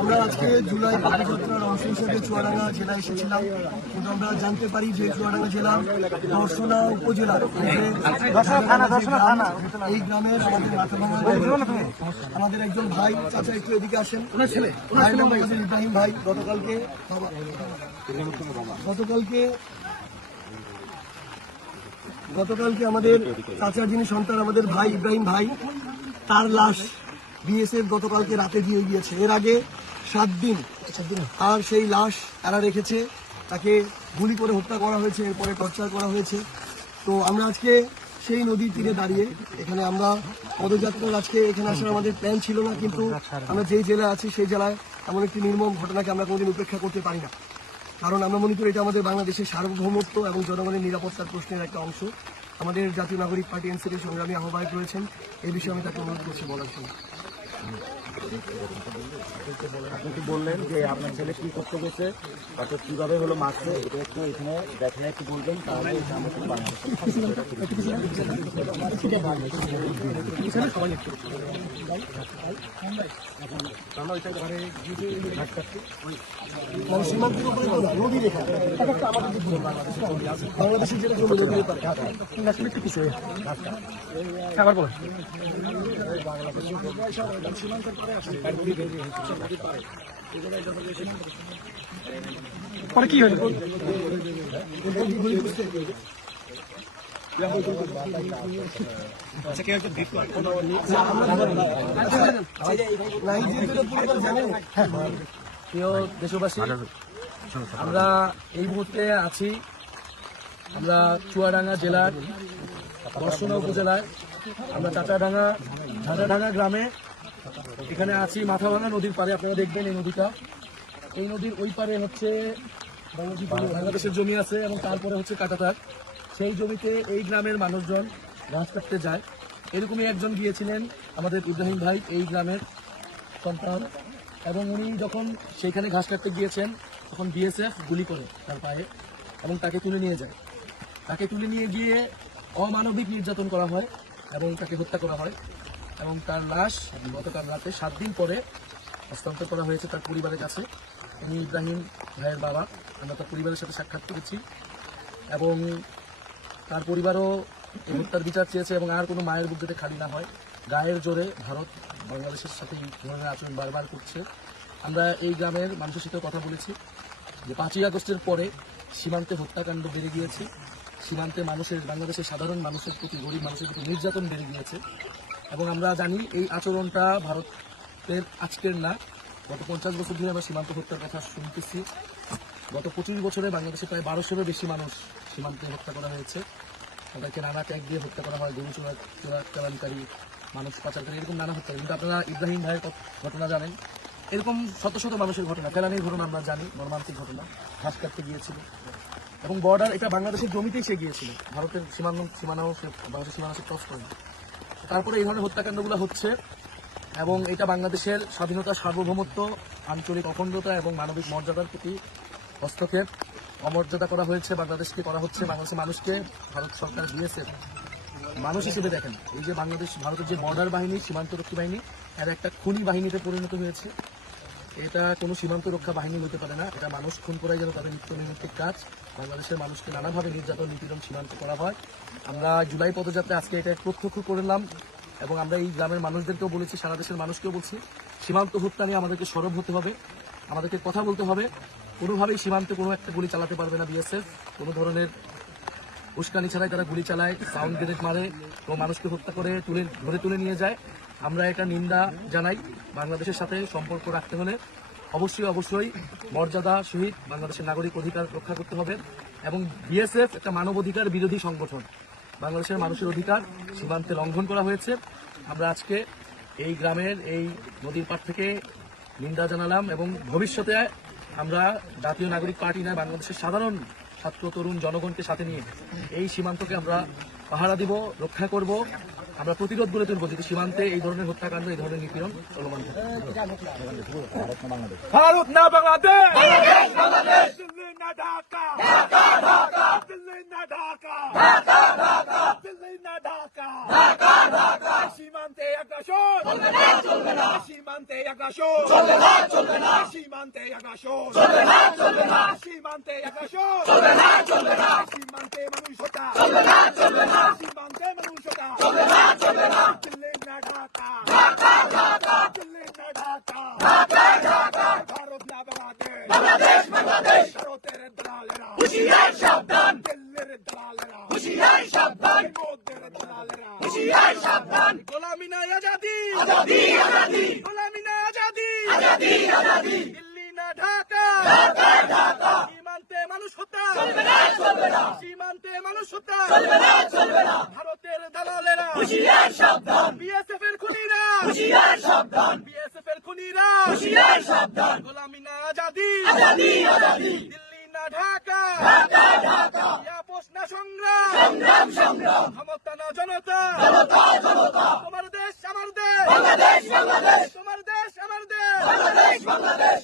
আমরা আজকে জুলাই পদযাত্রার অংশ হিসেবে চুয়াডাঙ্গা জেলায় এসেছিলাম। কিন্তু আমরা জানতে পারি যে চুয়াডাঙ্গা জেলা দর্শনা উপজেলার এই গ্রামের আমাদের মাথাভাঙা আমাদের একজন ভাই চাচা একটু এদিকে আসেন। নাম ইব্রাহিম ভাই। গতকালকে গতকালকে গতকালকে আমাদের চাচার যিনি সন্তান আমাদের ভাই ইব্রাহিম ভাই তার লাশ বিএসএফ গতকালকে রাতে দিয়ে গিয়েছে। এর আগে সাত দিন আর সেই লাশ তারা রেখেছে। তাকে গুলি করে হত্যা করা হয়েছে এরপরে টর্চার করা হয়েছে। তো আমরা আজকে সেই নদীর তীরে দাঁড়িয়ে এখানে আমরা পদযাত্রার আজকে এখানে আসার আমাদের প্ল্যান ছিল না কিন্তু আমরা যেই জেলায় আছি সেই জেলায় এমন একটি নির্মম ঘটনাকে আমরা কোনোদিন উপেক্ষা করতে পারি না। কারণ আমরা মনে করি এটা আমাদের বাংলাদেশের সার্বভৌমত্ব এবং জনগণের নিরাপত্তার প্রশ্নের একটা অংশ। আমাদের জাতীয় নাগরিক পার্টি এনসিপির সংগ্রামী আহ্বায়ক রয়েছেন। এই বিষয়ে আমি তাকে অনুরোধ করছি বলার জন্য। আপনি কি বললেন যে আপনার ছেলে কি করতে গেছে তারপর কীভাবে হলো মারছে, এটা একটু এখানে দেখলে একটু বলবেন, তাহলে বাংলাদেশের যেরকম বলেন। পরে কি প্রিয় দেশবাসী, আমরা এই মুহূর্তে আছি আমরা চুয়াডাঙ্গা জেলার বর্ষনা উপজেলায়। আমরা টাটাডাঙ্গা ঢাটাডাঙ্গা গ্রামে এখানে আছি মাথাভাঙা নদীর পাড়ে, আপনারা দেখবেন এই নদীটা। এই নদীর ওই পারে হচ্ছে বাংলাদেশের জমি আছে এবং তারপরে হচ্ছে কাটাতার। সেই জমিতে এই গ্রামের মানুষজন ঘাস কাটতে যায়। এরকমই একজন গিয়েছিলেন আমাদের ইব্রাহিম ভাই, এই গ্রামের সন্তান। এবং উনি যখন সেইখানে ঘাস কাটতে গিয়েছেন, তখন বিএসএফ গুলি করে তার পায়ে এবং তাকে তুলে নিয়ে যায়। তাকে তুলে নিয়ে গিয়ে অমানবিক নির্যাতন করা হয় এবং তাকে হত্যা করা হয়। এবং তার লাশ গতকাল রাতে সাত দিন পরে হস্তান্তর করা হয়েছে তার পরিবারের কাছে। উনি ইব্রাহিম ভাইয়ের বাবা। আমরা তার পরিবারের সাথে সাক্ষাৎ করেছি। এবং তার পরিবারও হত্যার বিচার চেয়েছে এবং আর কোনো মায়ের বুক যাতে খালি না হয়। গায়ের জোরে ভারত বাংলাদেশের সাথে এই ধরনের আচরণ বারবার করছে। আমরা এই গ্রামের মানুষের সাথে কথা বলেছি যে পাঁচই আগস্টের পরে সীমান্তে হত্যাকাণ্ড বেড়ে গিয়েছে। সীমান্তে মানুষের, বাংলাদেশের সাধারণ মানুষের প্রতি, গরিব মানুষের প্রতি নির্যাতন বেড়ে গিয়েছে। এবং আমরা জানি এই আচরণটা ভারতের আজকের না। গত পঞ্চাশ বছর ধরে আমরা সীমান্ত হত্যার কথা শুনতেছি। গত পঁচিশ বছরে বাংলাদেশে প্রায় বারোশোরও বেশি মানুষ সীমান্তে হত্যা করা হয়েছে। তাদেরকে নানা ট্যাগ দিয়ে হত্যা করা হয়, গরু চোরা চোরাচালানকারী মানুষ পাচারকারী, এরকম নানা হত্যা কিন্তু আপনারা ইব্রাহিম ভাইয়ের ঘটনা জানেন? এরকম শত শত মানুষের ঘটনা, ফেলানির ঘটনা আমরা জানি, মর্মান্তিক ঘটনা, ঘাস কাটতে গিয়েছিল। এবং বর্ডার এটা বাংলাদেশের জমিতেই সে গিয়েছিল। ভারতের সীমান্ত সীমানাও সে বাংলাদেশের সীমানা সে ক্রস করেনি। তারপরে এই ধরনের হত্যাকাণ্ডগুলো হচ্ছে এবং এটা বাংলাদেশের স্বাধীনতা, সার্বভৌমত্ব, আঞ্চলিক অখণ্ডতা এবং মানবিক মর্যাদার প্রতি হস্তক্ষেপ অমর্যাদা করা হয়েছে, বাংলাদেশকে করা হচ্ছে, বাংলাদেশের মানুষকে ভারত সরকার দিয়েছে। মানুষ হিসেবে দেখেন, এই যে বাংলাদেশ, ভারতের যে বর্ডার বাহিনী সীমান্তরক্ষী বাহিনী, এর একটা খুনি বাহিনীতে পরিণত হয়েছে। এটা কোনো সীমান্ত রক্ষা বাহিনী হতে পারে না। এটা মানুষ খুন করাই যেন তাদের নিত্য নৈমিত্তিক কাজ। বাংলাদেশের মানুষকে নানাভাবে নির্যাতন, নিপীড়ন সীমান্ত করা হয়। আমরা জুলাই পদযাত্রায় আজকে এটা প্রত্যক্ষ করলাম এবং আমরা এই গ্রামের মানুষদেরকেও বলেছি, সারা দেশের মানুষকেও বলছি, সীমান্ত হত্যা নিয়ে আমাদেরকে সরব হতে হবে, আমাদেরকে কথা বলতে হবে। কোনোভাবেই সীমান্তে কোনো একটা গুলি চালাতে পারবে না বিএসএফ। কোনো ধরনের উস্কানি ছাড়াই তারা গুলি চালায় সাউন্ড গ্রেনেড মারে ও মানুষকে হত্যা করে তুলে, ধরে তুলে নিয়ে যায়। আমরা এটা নিন্দা জানাই বাংলাদেশের সাথে সম্পর্ক রাখতে হলে। অবশ্যই অবশ্যই মর্যাদা সহিত বাংলাদেশের নাগরিক অধিকার রক্ষা করতে হবে এবং বিএসএফ একটা মানবাধিকার বিরোধী সংগঠন। বাংলাদেশের মানুষের অধিকার সীমান্তে লঙ্ঘন করা হয়েছে। আমরা আজকে এই গ্রামের, এই নদীর পাড় থেকে নিন্দা জানালাম এবং ভবিষ্যতে আমরা জাতীয় নাগরিক পার্টি নয়, বাংলাদেশের সাধারণ ছাত্র তরুণ জনগণকে সাথে নিয়ে এই সীমান্তকে আমরা পাহারা দিব রক্ষা করব। আমরা প্রতিরোধ গড়ে তুলব যদি সীমান্তে এই ধরনের হত্যাকাণ্ড এই ধরনের নিপীড়ন চলমান ভারত না বাংলাদেশ! দিল্লি না ঢাকা! না ঢাকা! না ঢাকা! ঢাকা সীমান্তে আগ্রাসন সীমান্তে আগ্রাসন সীমান্তে আগ্রাসন সীমান্তে আগ্রাসন সীমান্তে মানুষ হত্যা সীমান্তে মানুষ হত্যা দিল্লি না ঢাকা দিল্লি না ঢাকা ভারত না বাংলাদেশ ভারতের দালালেরা হুশিয়ার সাবধান দিল্লির দালালেরা হুশিয়ার সাবধান মোদের দালালেরা হুশিয়ার সাবধান গোলামি না আজাদি আজাদি আজাদি না আজাদি আজাদি। দিল্লি না ঢাকা। ঢাকা ঢাকা। সীমান্তে মানুষ হত্যা। চলবে না চলবে না। সীমান্তে মানুষ হত্যা। চলবে না চলবে না। ভারতের দালালেরা। হুশিয়ার সাবধান। বিএসএফ এর খুনিরা। হুশিয়ার সাবধান। বিএসএফ এর খুনিরা। হুশিয়ার সাবধান। গোলামি না আজাদি। আজাদি আজাদি। দিল্লি না ঢাকা। ঢাকা ঢাকা। আপোষ না সংগ্রাম। সংগ্রাম সংগ্রাম। ক্ষমতা না জনতা। জনতা জনতা তোমার দেশ আমার দেশ। বাংলাদেশ বাংলাদেশ। বাংলাদেশ